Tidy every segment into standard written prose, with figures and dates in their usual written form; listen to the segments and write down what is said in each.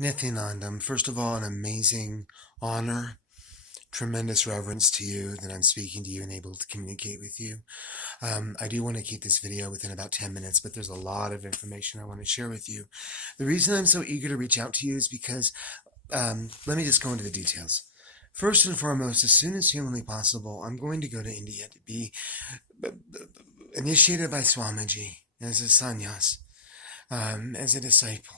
Nityanandam, first of all, an amazing honor, tremendous reverence to you that I'm speaking to you and able to communicate with you. I do want to keep this video within about 10 minutes, but there's a lot of information I want to share with you. The reason I'm so eager to reach out to you is because, let me just go into the details. First and foremost, as soon as humanly possible, I'm going to go to India to be initiated by Swamiji as a sannyas, as a disciple.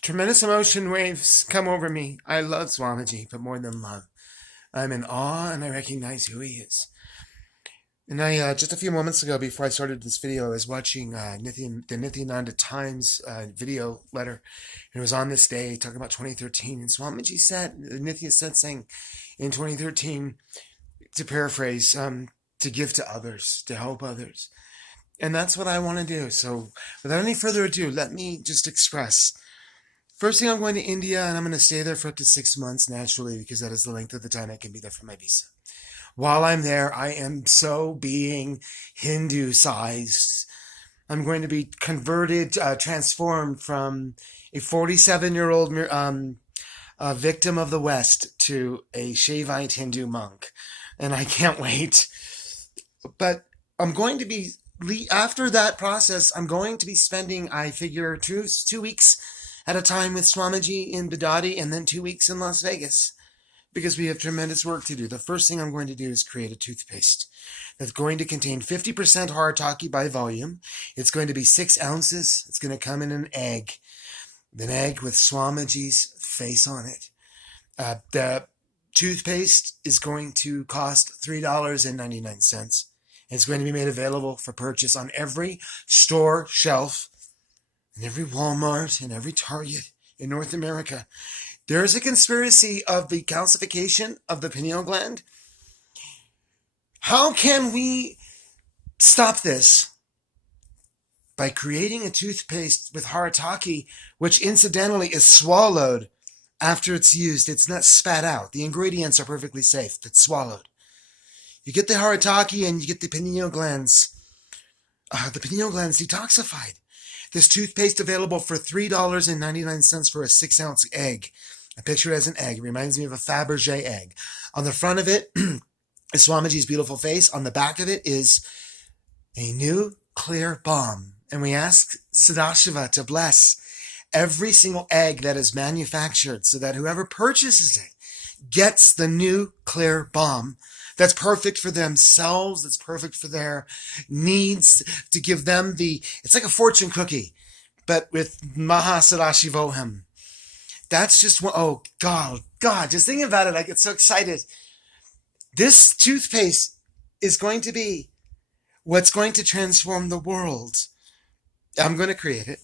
Tremendous emotion waves come over me. I love Swamiji, but more than love, I'm in awe and I recognize who he is. And I, just a few moments ago, before I started this video, I was watching the Nityananda Times video letter. It was on this day, talking about 2013. And Swamiji said, Nithya said, saying in 2013, to paraphrase, to give to others, to help others. And that's what I want to do. So without any further ado, let me just express. First thing, I'm going to India, and I'm going to stay there for up to 6 months naturally, because that is the length of the time I can be there for my visa. While I'm there, I am so being Hindu-sized. I'm going to be converted, transformed from a 47-year-old victim of the West to a Shaivite Hindu monk. And I can't wait. But I'm going to be, after that process, I'm going to be spending, I figure, two weeks at a time with Swamiji in Badadi, and then 2 weeks in Las Vegas, because we have tremendous work to do. The first thing I'm going to do is create a toothpaste that's going to contain 50% harataki by volume. It's going to be 6 ounces. It's going to come in an egg with Swamiji's face on it. The toothpaste is going to cost $3.99. It's going to be made available for purchase on every store shelf, in every Walmart, and every Target in North America. There is a conspiracy of the calcification of the pineal gland. How can we stop this? By creating a toothpaste with harataki, which incidentally is swallowed after it's used. It's not spat out. The ingredients are perfectly safe. It's swallowed. You get the harataki and you get the pineal glands. The pineal glands detoxified. This toothpaste available for $3.99 for a 6-ounce egg. I picture it as an egg. It reminds me of a Fabergé egg. On the front of it is Swamiji's beautiful face. On the back of it is a new clear balm. And we ask Sadashiva to bless every single egg that is manufactured so that whoever purchases it gets the new clear balm that's perfect for themselves, that's perfect for their needs, to give them it's like a fortune cookie, but with Maha Sadashivoham. That's just one, oh God, just thinking about it, I get so excited. This toothpaste is going to be what's going to transform the world. I'm going to create it.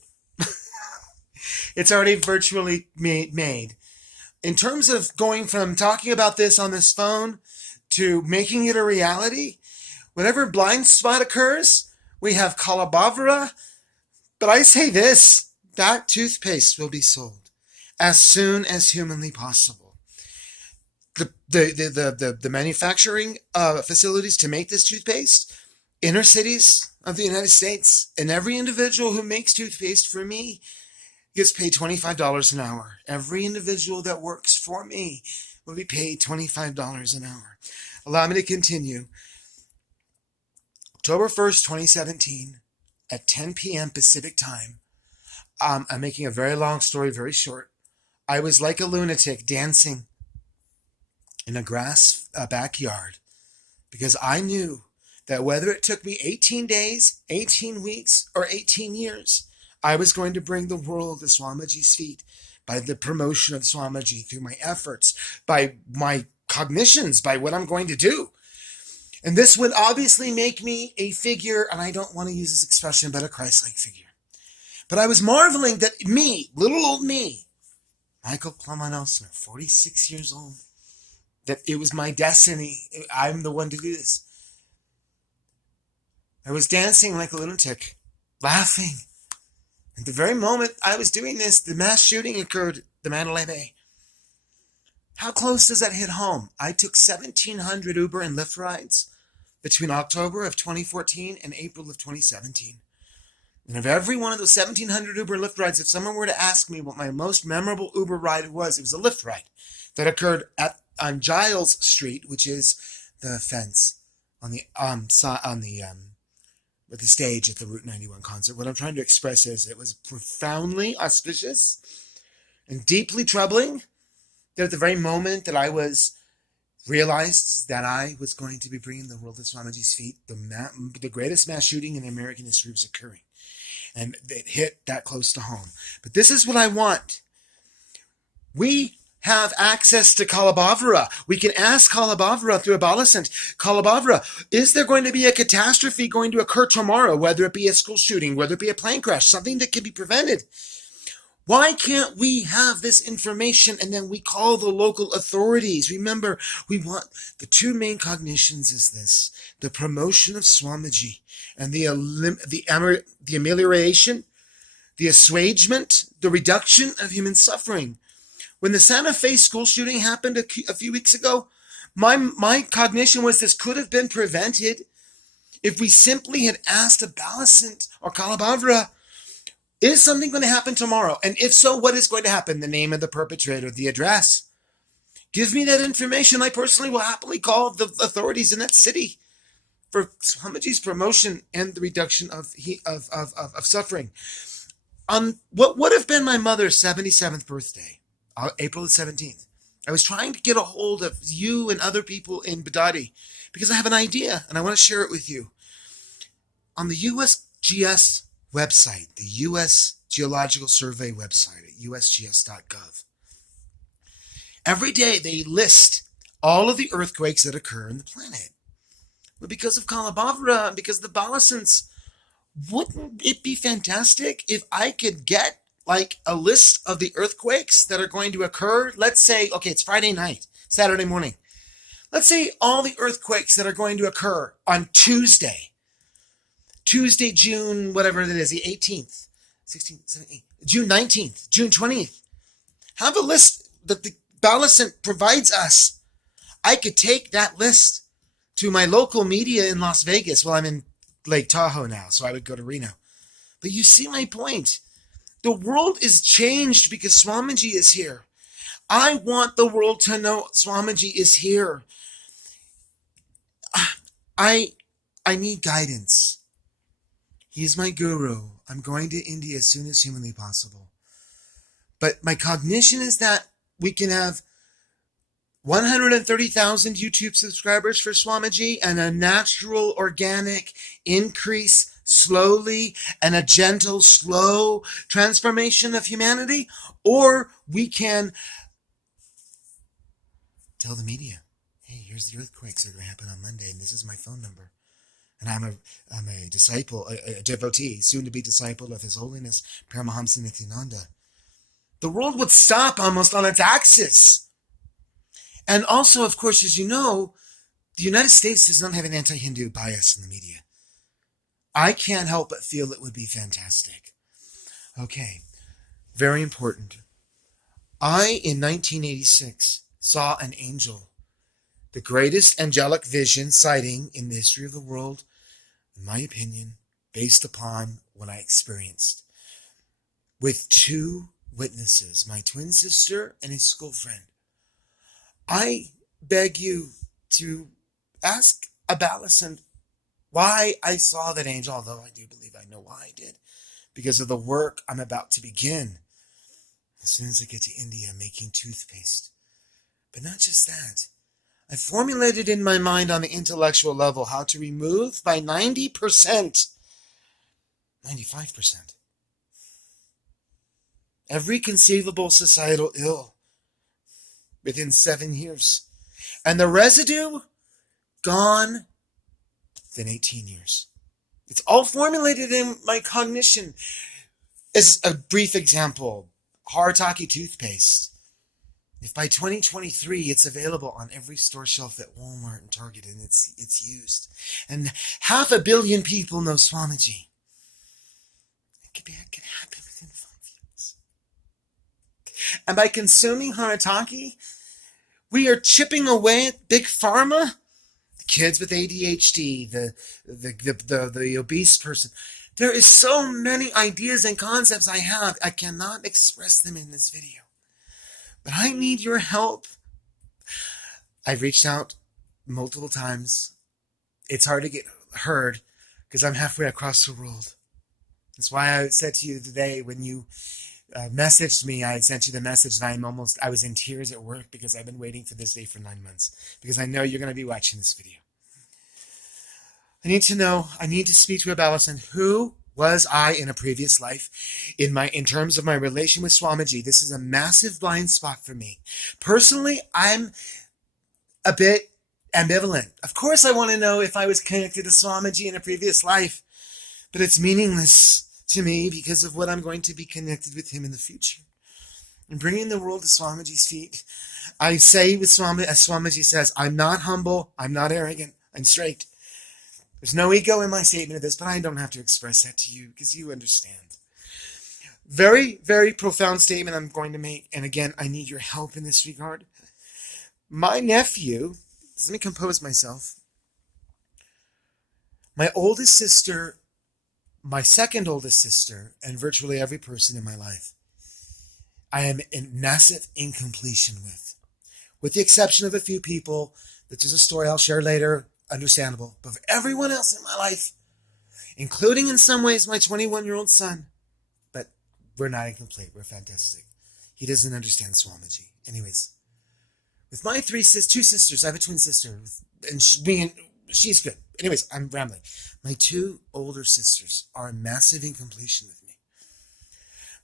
It's already virtually made. In terms of going from talking about this on this phone to making it a reality, whenever blind spot occurs, we have Kalabhavara. But I say this, that toothpaste will be sold as soon as humanly possible. The manufacturing facilities to make this toothpaste, inner cities of the United States, and every individual who makes toothpaste for me gets paid $25 an hour. Every individual that works for me will be paid $25 an hour. Allow me to continue. October 1st, 2017, at 10 p.m. Pacific time. I'm making a very long story very short. I was like a lunatic dancing in a grass backyard, because I knew that whether it took me 18 days, 18 weeks, or 18 years, I was going to bring the world to Swamiji's feet by the promotion of Swamiji, through my efforts, by my cognitions, by what I'm going to do. And this would obviously make me a figure, and I don't want to use this expression, but a Christ-like figure. But I was marveling that me, little old me, Michael Plumanoser, 46 years old, that it was my destiny. I'm the one to do this. I was dancing like a lunatic, laughing. At the very moment I was doing this, the mass shooting occurred at the Mandalay Bay. How close does that hit home? I took 1,700 Uber and Lyft rides between October of 2014 and April of 2017. And of every one of those 1,700 Uber Lyft rides, if someone were to ask me what my most memorable Uber ride was, it was a Lyft ride that occurred on Giles Street, which is the fence on the with the stage at the Route 91 concert. What I'm trying to express is it was profoundly auspicious and deeply troubling that at the very moment that I realized that I was going to be bringing the world to Swamiji's feet, the greatest mass shooting in American history was occurring. And it hit that close to home. But this is what I want. We have access to Kalabavara. We can ask Kalabavara through a Balasant. Kalabavara, is there going to be a catastrophe going to occur tomorrow, whether it be a school shooting, whether it be a plane crash, something that can be prevented? Why can't we have this information and then we call the local authorities? Remember, we want the two main cognitions is this: the promotion of Swamiji and the amelioration, the assuagement, the reduction of human suffering. When the Santa Fe school shooting happened a few weeks ago, my cognition was this could have been prevented if we simply had asked a Balasant or Kalabavara, is something going to happen tomorrow? And if so, what is going to happen? The name of the perpetrator, the address. Give me that information. I personally will happily call the authorities in that city for Swamiji's promotion and the reduction of suffering. On what would have been my mother's 77th birthday, April the 17th, I was trying to get a hold of you and other people in Badadi because I have an idea and I want to share it with you. On the USGS website, the U.S. Geological Survey website at usgs.gov. Every day they list all of the earthquakes that occur in the planet. But because of Kalabavara and because of the Balasants, wouldn't it be fantastic if I could get like a list of the earthquakes that are going to occur? Let's say, okay, it's Friday night, Saturday morning. Let's say all the earthquakes that are going to occur on Tuesday, June, whatever it is, the 18th, 16th, 17th, June 19th, June 20th. Have a list that the Balasant provides us. I could take that list to my local media in Las Vegas. Well, I'm in Lake Tahoe now, so I would go to Reno. But you see my point. The world is changed because Swamiji is here. I want the world to know Swamiji is here. I need guidance. He's my guru. I'm going to India as soon as humanly possible. But my cognition is that we can have 130,000 YouTube subscribers for Swamiji and a natural, organic increase slowly and a gentle, slow transformation of humanity. Or we can tell the media, hey, here's the earthquakes that are going to happen on Monday, and this is my phone number. And I'm a disciple, a devotee, soon to be disciple of His Holiness Paramahamsa Nityananda. The world would stop almost on its axis. And also, of course, as you know, the United States does not have an anti-Hindu bias in the media. I can't help but feel it would be fantastic. Okay, very important. I, in 1986, saw an angel. The greatest angelic vision sighting in the history of the world, in my opinion, based upon what I experienced. With two witnesses, my twin sister and his school friend. I beg you to ask a Balasant why I saw that angel, although I do believe I know why I did. Because of the work I'm about to begin. As soon as I get to India, making toothpaste. But not just that. I formulated in my mind on the intellectual level how to remove by 90%, 95%, every conceivable societal ill within 7 years. And the residue, gone within 18 years. It's all formulated in my cognition. As a brief example, Harataki toothpaste. If by 2023 it's available on every store shelf at Walmart and Target and it's used, and 500 million people know Swamiji, it could happen within 5 years. And by consuming Harataki, we are chipping away at Big Pharma, the kids with ADHD, the obese person. There is so many ideas and concepts I have. I cannot express them in this video. But I need your help. I've reached out multiple times. It's hard to get heard because I'm halfway across the world. That's why I said to you today when you messaged me, I had sent you the message that I was in tears at work because I've been waiting for this day for 9 months because I know you're going to be watching this video. I need to know, I need to speak to Allison. Who was I in a previous life in terms of my relation with Swamiji? This is a massive blind spot for me. Personally, I'm a bit ambivalent. Of course, I want to know if I was connected to Swamiji in a previous life, but it's meaningless to me because of what I'm going to be connected with him in the future. And bringing the world to Swamiji's feet, I say with Swamiji, as Swamiji says, I'm not humble, I'm not arrogant, I'm straight. There's no ego in my statement of this, but I don't have to express that to you because you understand. Very, very profound statement I'm going to make. And again, I need your help in this regard. My nephew, let me compose myself. My oldest sister, my second oldest sister, and virtually every person in my life, I am in massive incompletion with the exception of a few people. Which is a story I'll share later. Understandable. But for everyone else in my life, including in some ways my 21-year-old son, but we're not incomplete. We're fantastic. He doesn't understand Swamiji. Anyways, with my two sisters, I have a twin sister, and she's good. Anyways, I'm rambling. My two older sisters are in massive incompletion with me.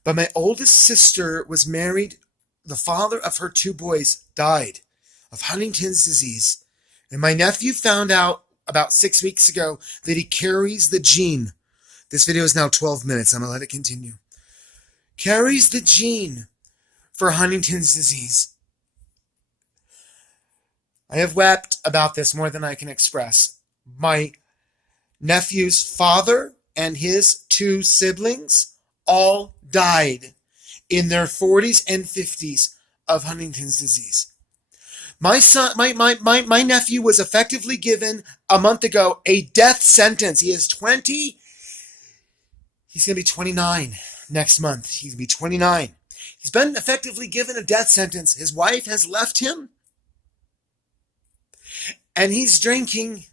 But my oldest sister was married. The father of her two boys died of Huntington's disease. And my nephew found out about 6 weeks ago that he carries the gene. This video is now 12 minutes. I'm going to let it continue. Carries the gene for Huntington's disease. I have wept about this more than I can express. My nephew's father and his two siblings all died in their 40s and 50s of Huntington's disease. My nephew was effectively given a month ago a death sentence. He is 20. He's going to be 29 next month. He's going to be 29. He's been effectively given a death sentence. His wife has left him. And he's drinking.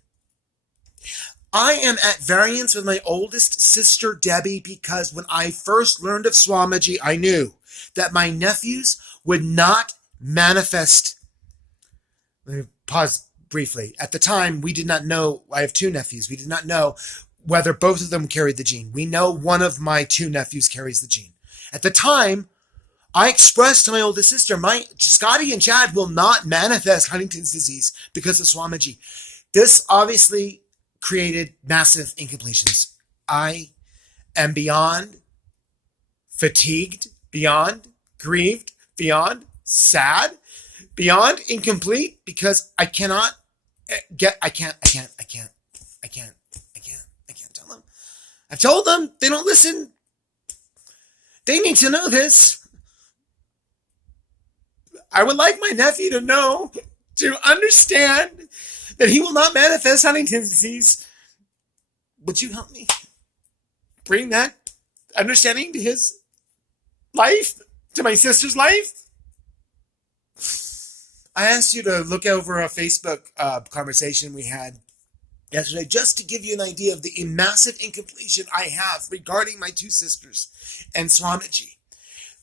I am at variance with my oldest sister, Debbie, because when I first learned of Swamiji, I knew that my nephews would not manifest. Let me pause briefly. At the time, we did not know. I have two nephews. We did not know whether both of them carried the gene. We know one of my two nephews carries the gene. At the time, I expressed to my oldest sister, Scotty and Chad will not manifest Huntington's disease because of Swamiji. This obviously created massive incompletions. I am beyond fatigued, beyond grieved, beyond sad, beyond incomplete because I can't tell them. I've told them, they don't listen. They need to know this. I would like my nephew to know, to understand that he will not manifest Huntington's disease. Would you help me bring that understanding to his life, to my sister's life? I asked you to look over a Facebook conversation we had yesterday just to give you an idea of the massive incompletion I have regarding my two sisters and Swamiji.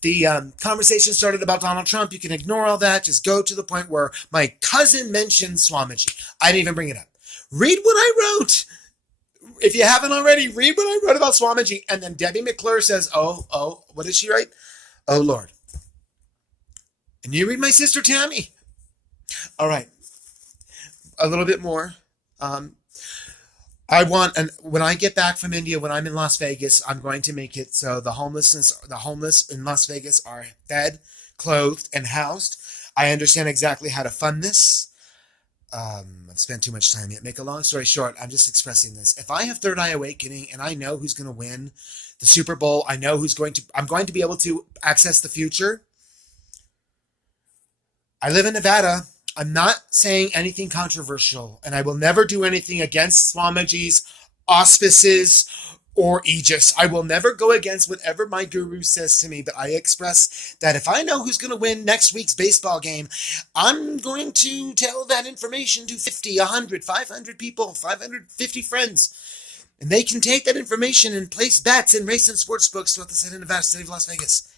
The conversation started about Donald Trump. You can ignore all that. Just go to the point where my cousin mentioned Swamiji. I didn't even bring it up. Read what I wrote. If you haven't already, read what I wrote about Swamiji. And then Debbie McClure says, oh, what did she write? Oh, Lord. And you read my sister Tammy. All right. A little bit more. When I get back from India, when I'm in Las Vegas, I'm going to make it so the homeless in Las Vegas are fed, clothed, and housed. I understand exactly how to fund this. I've spent too much time yet. Make a long story short, I'm just expressing this. If I have third eye awakening and I know who's going to win the Super Bowl, I'm going to be able to access the future. I live in Nevada. I'm not saying anything controversial, and I will never do anything against Swamiji's auspices or aegis. I will never go against whatever my guru says to me, but I express that if I know who's going to win next week's baseball game, I'm going to tell that information to 50, 100, 500 people, 550 friends. And they can take that information and place bets in race and sports books throughout the state of Nevada, state of Las Vegas,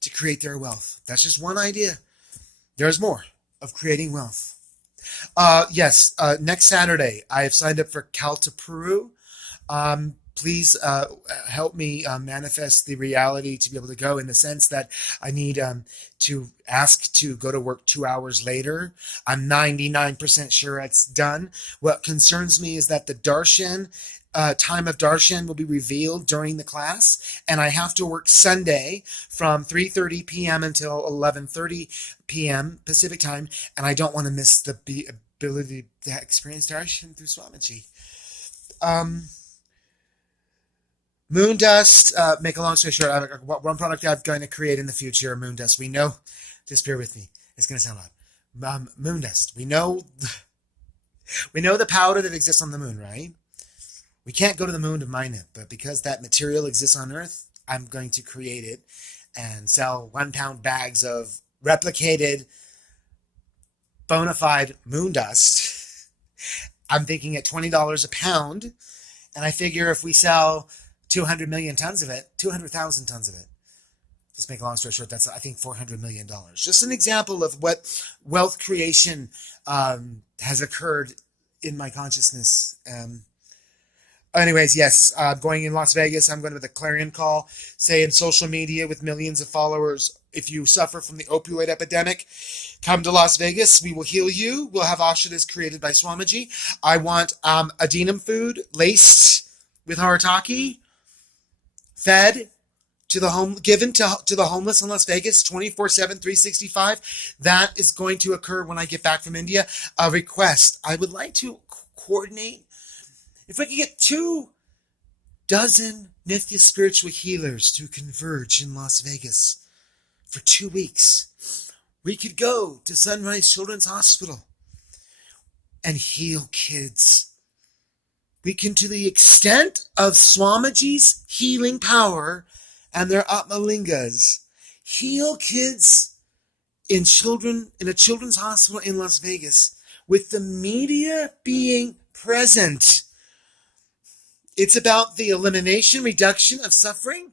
to create their wealth. That's just one idea. There's more of creating wealth. Yes, next Saturday, I have signed up for Cal to Peru. Please help me manifest the reality to be able to go, in the sense that I need to ask to go to work 2 hours later. I'm 99% sure it's done. What concerns me is that the darshan, time of darshan will be revealed during the class, and I have to work Sunday from 3:30 p.m. until 11:30 p.m. Pacific time, and I don't want to miss the ability to experience darshan through Swamiji. Moon dust, make a long story short, one product I'm going to create in the future, moon dust. We know, just bear with me, it's going to sound odd. Moon dust. We know the powder that exists on the moon, right? We can't go to the moon to mine it, but because that material exists on Earth, I'm going to create it and sell 1 pound bags of replicated, bona fide moon dust. I'm thinking at $20 a pound, and I figure if we sell 200 million tons of it, 200,000 tons of it. Just make a long story short, that's, I think, $400 million. Just an example of what wealth creation has occurred in my consciousness. Anyways, yes, going in Las Vegas, I'm going to the clarion call, say in social media with millions of followers, if you suffer from the opioid epidemic, come to Las Vegas. We will heal you. We'll have ashadas created by Swamiji. I want adinam food laced with harataki, fed to the home, given to the homeless in Las Vegas, 24/7, 365. That is going to occur when I get back from India. A request: I would like to coordinate, if I could get 2 dozen Nithya spiritual healers to converge in Las Vegas for 2 weeks. We could go to Sunrise Children's Hospital and heal kids. We can, to the extent of Swamiji's healing power and their Atmalingas, heal kids in a children's hospital in Las Vegas with the media being present. It's about the elimination, reduction of suffering,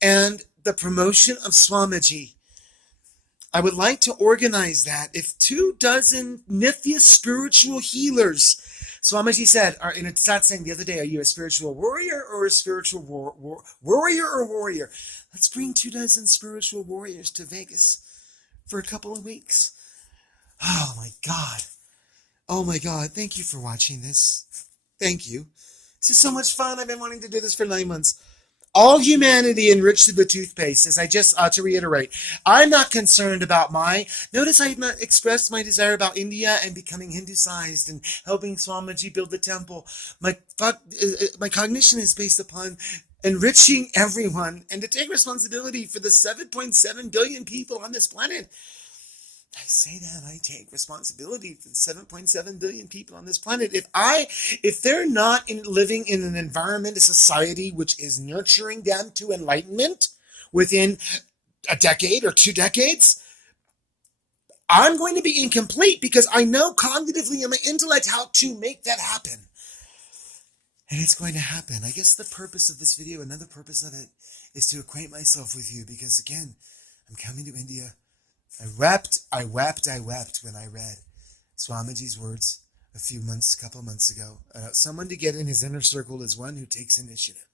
and the promotion of Swamiji. I would like to organize that. If 2 dozen Nithya spiritual healers, Swamiji said, in a satsang the other day, are you a spiritual warrior or a spiritual warrior? Let's bring 2 dozen spiritual warriors to Vegas for a couple of weeks. Oh my God. Oh my God. Thank you for watching this. Thank you. This is so much fun. I've been wanting to do this for 9 months. All humanity enriched with toothpaste. As I just, to reiterate, I'm not concerned about notice I have not expressed my desire about India and becoming Hindu-sized and helping Swamiji build the temple. My cognition is based upon enriching everyone and to take responsibility for the 7.7 billion people on this planet. I say that I take responsibility for the 7.7 billion people on this planet. If they're not living in an environment, a society which is nurturing them to enlightenment within a decade or 2 decades, I'm going to be incomplete, because I know cognitively in my intellect how to make that happen. And it's going to happen. I guess the purpose of this video, another purpose of it, is to acquaint myself with you, because again, I'm coming to India. I wept when I read Swamiji's words a couple months ago. Someone to get in his inner circle is one who takes initiative.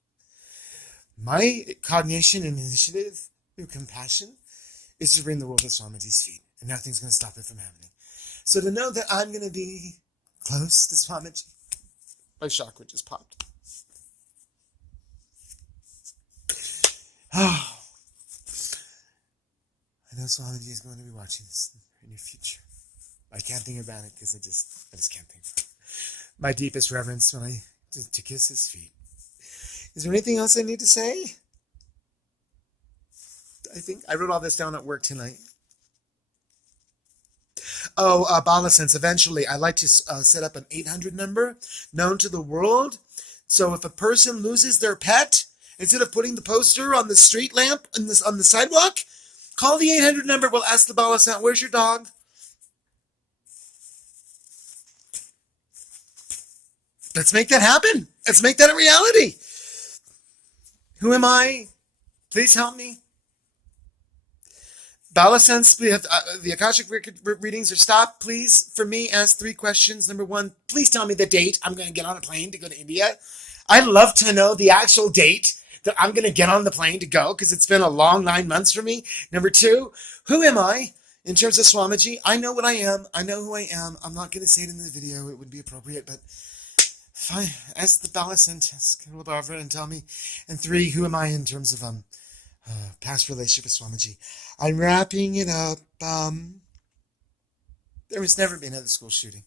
My cognition and initiative through compassion is to bring the world to Swamiji's feet, and nothing's going to stop it from happening. So to know that I'm going to be close to Swamiji, my chakra just popped. Oh. I know Swamiji is going to be watching this in the future. I can't think about it because I just can't think about it. My deepest reverence to kiss his feet. Is there anything else I need to say? I think I wrote all this down at work tonight. Bala sense. Eventually, I'd like to set up an 800 number known to the world So if a person loses their pet, instead of putting the poster on the street lamp on the sidewalk, call the 800 number. We'll ask the Balisant, where's your dog? Let's make that happen. Let's make that a reality. Who am I? Please help me. Balisants, the Akashic readings are stopped. Please, for me, ask 3 questions. Number 1, please tell me the date I'm going to get on a plane to go to India. I'd love to know the actual date that I'm going to get on the plane to go, because it's been a long 9 months for me. Number 2, who am I in terms of Swamiji? I know what I am. I know who I am. I'm not going to say it in the video. It would be appropriate, but fine. Ask the Balisant, ask Barbara, and tell me. And 3, who am I in terms of past relationship with Swamiji? I'm wrapping it up. There has never been another school shooting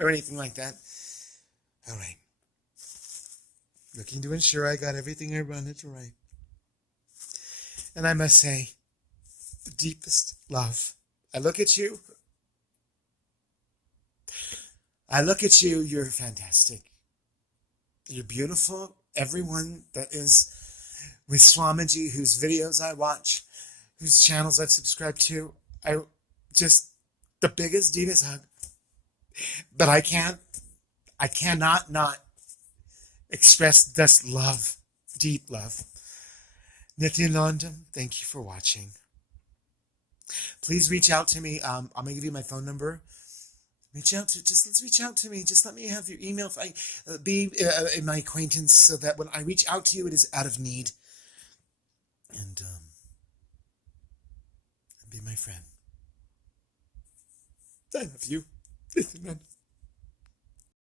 or anything like that. All right. Looking to ensure I got everything I wanted right. And I must say, the deepest love. I look at you. You're fantastic. You're beautiful. Everyone that is with Swamiji, whose videos I watch, whose channels I've subscribed to, the biggest, deepest hug. But I cannot not express this love, deep love. Nityananda, thank you for watching. Please reach out to me. I'm going to give you my phone number. Let's reach out to me. Just let me have your email. Be in my acquaintance, so that when I reach out to you, it is out of need. And be my friend. I love you.